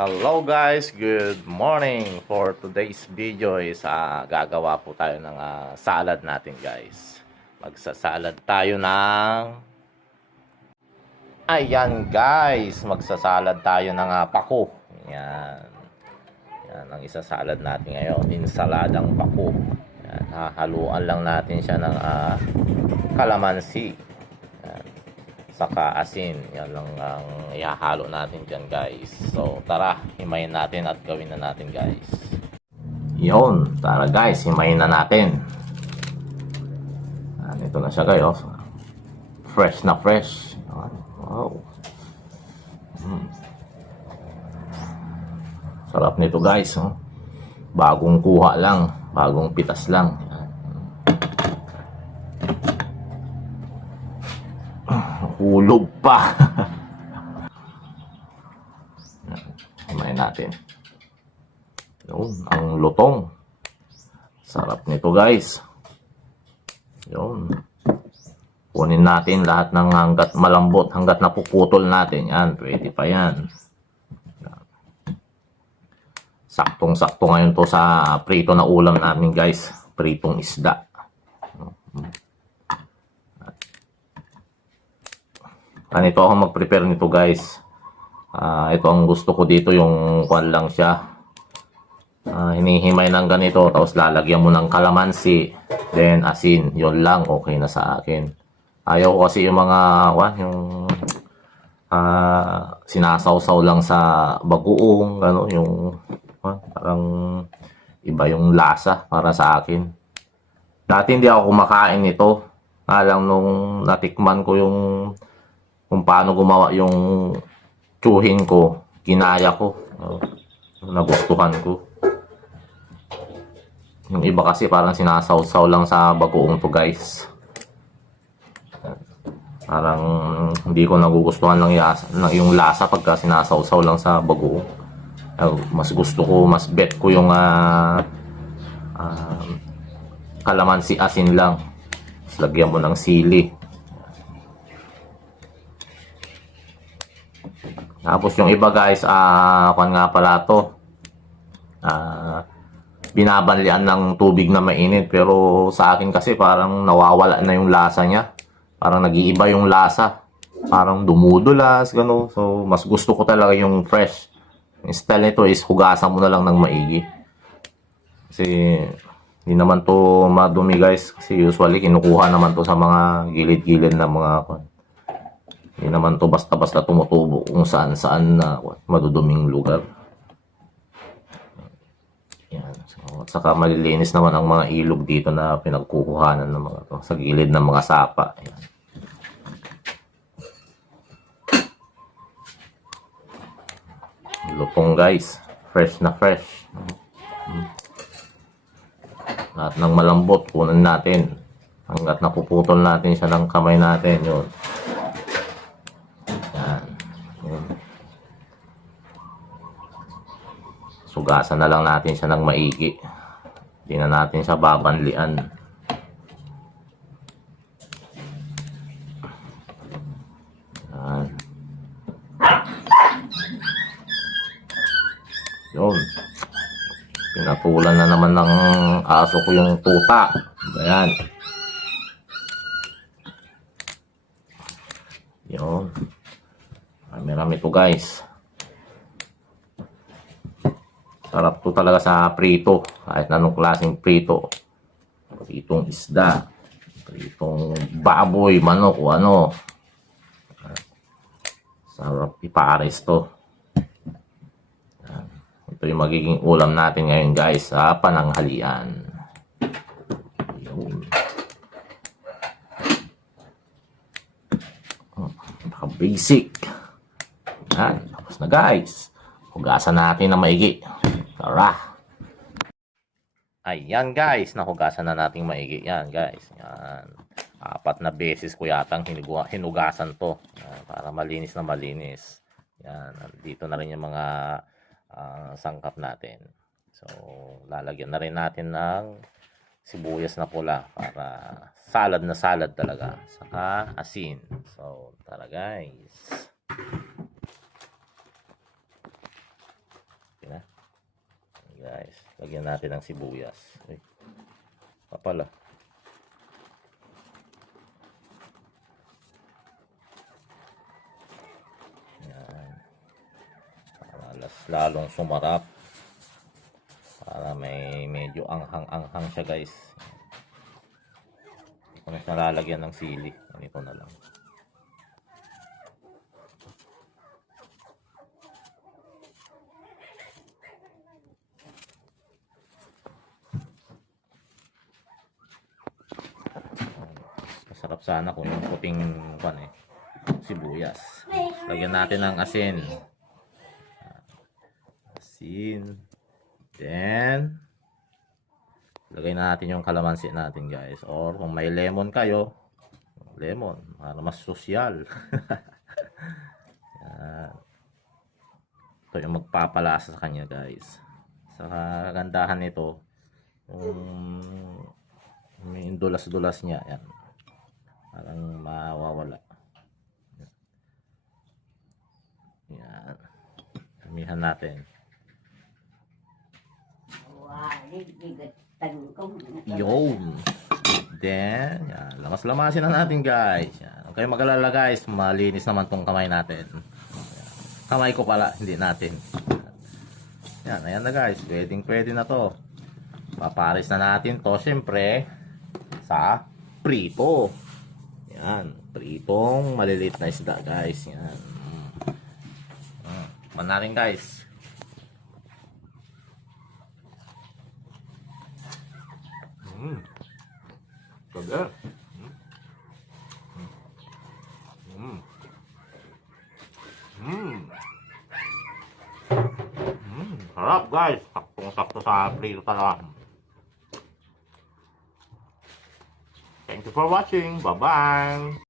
Hello guys, good morning. For today's video is gagawa po tayo ng salad natin guys. Magsasalad tayo ng ayan guys, magsasalad tayo ng pako. Yan. Yan ang isasalad natin ngayon, insaladang pako. Yan, hahaluan lang natin siya ng kalamansi. Yan. Saka asin, yan lang ang ihahalo natin dyan guys. So tara, himayin natin at gawin na natin guys. Yun, tara guys, himayin na natin. Ito na siya guys, fresh na fresh. Wow. Sarap nito guys, bagong kuha lang, bagong pitas lang. Hulog pa. Kumain natin. Yun, ang lutong. Sarap nito guys. Yun. Kunin natin lahat ng hanggat malambot, hanggat napuputol natin. Yan, pwede pa yan. Saktong-sakto ngayon to sa prito na ulam namin guys. Pritong isda. Ganito ako mag-prepare nito guys. Ito ang gusto ko dito, yung kwan lang siya. Hinihimay ng ganito, tapos lalagyan mo ng kalamansi, then asin. Yun lang, okay na sa akin. Ayaw ko kasi yung mga yung sinasawsaw lang sa bagoong, gano'n, yung parang iba yung lasa para sa akin. Dati hindi ako kumakain nito. Alam nung natikman ko yung kung paano gumawa yung tsuhin ko, kinaya ko, nagustuhan ko. Yung iba kasi parang sinasawsaw lang sa bagoong to guys. Parang hindi ko nagugustuhan lang yung lasa pagka sinasawsaw lang sa bagoong. Mas gusto ko, mas bet ko yung kalamansi asin lang. Tapos lagyan mo ng sili. Tapos yung iba guys, kung nga pala to, binabanlian ng tubig na mainit. Pero sa akin kasi parang nawawala na yung lasa niya. Parang nag-iiba yung lasa. Parang dumudulas, gano'n. So, mas gusto ko talaga yung fresh. Yung style nito is hugasan mo na lang ng maigi. Kasi, hindi naman to madumi guys. Kasi usually, kinukuha naman to sa mga gilid-gilid na mga hindi naman to basta-basta tumutubo kung saan-saan na maduduming lugar. Yan. So, at saka malilinis naman ang mga ilog dito na pinagkukuhanan ng mga to, sa gilid ng mga sapa. Yan. Lutong guys. Fresh na fresh. Lahat ng malambot, kunan natin. Hanggat napuputol natin siya ng kamay natin. Yun. Sugasan na lang natin siya ng maigi. Hindi na natin siya babanlian. Yan. Yun. Pinatulan na naman ng aso ko yung tuta. Ayan. Yun. Marami to guys. Sarap to talaga sa prito. Kahit anong klaseng prito. Pritong isda. Pritong baboy, manok o ano. Sarap ipares to. Ito yung magiging ulam natin ngayon guys sa pananghalian. Basic. Yan. Tapos na guys. Hugasan natin na maigi. Tara. Ayan guys, nahugasan na nating maigi. Yan guys. Yan. 4 na beses ko yatang hinugasan to. Yan, para malinis na malinis. Yan. Dito na rin yung mga sangkap natin. So, lalagyan na rin natin ng sibuyas na pula para salad na salad talaga. Saka asin. So, tara guys. Lagyan natin ng sibuyas. Ay, kapala. Yan. Para lalong sumarap. Para may medyo anghang-anghang siya guys. Hindi ko na siya lalagyan ng sili. Ganito na lang. Masarap sana kung yung puting sibuyas. Lagyan natin ng asin. Asin. Then, lagay na natin yung kalamansi natin guys. Or kung may lemon kayo, lemon. Para mas sosyal. Yan. Ito yung magpapalasa sa kanya guys. Sa kagandahan nito, may dulas-dulas niya. Yan. Parang mawawala. Yan. Damihan natin. Yun. Then, yan. Lamas-lamasin na natin guys. Yan. Huwag kayong mag-alala guys. Malinis naman tong kamay natin. Yan. Kamay ko pala, hindi natin. Yan. Ayan na guys. Pwede na to. Paparis na natin to. Siyempre, sa prito. Yan. Pritong maliliit na isda guys. Yan. Man natin guys. Sabi. Sarap guys. Saktong-sakto sa prito talaga. Thank you for watching. Bye-bye.